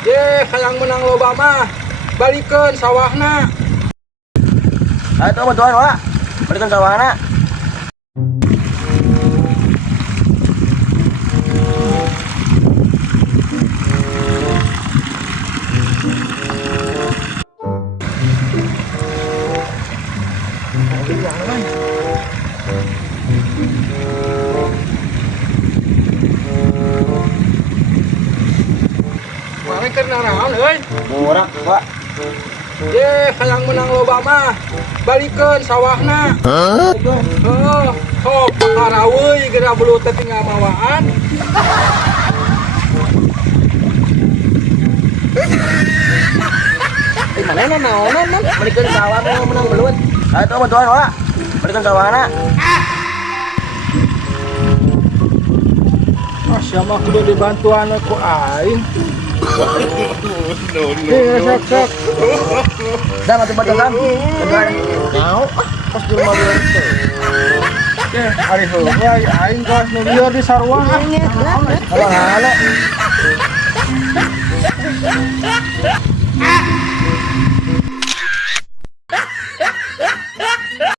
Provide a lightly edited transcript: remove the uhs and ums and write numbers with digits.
Ye, hayang menang loba mah. Balikeun sawahna. Ayo tuh bantuan wa. Balikan sawahna. Mari keur naraon euy. Murah, Pak. Ye, hayang menang loba mah. Balikeun sawahna. Heuh, sok perkara euy geura belut teh tinggal mawaan. Mana naonan man? Balikan sawah mau menang belut. Ayo tuh bantuan wa. Balikan sawahna. Ah, siapa kudu dibantuan ku aing. Sok. Dah mati bantuan Sam. Bantuan. Mau. Pas di rumah dia itu. Ye, ari heula aing geus nu lieur di sarua. Abang halo.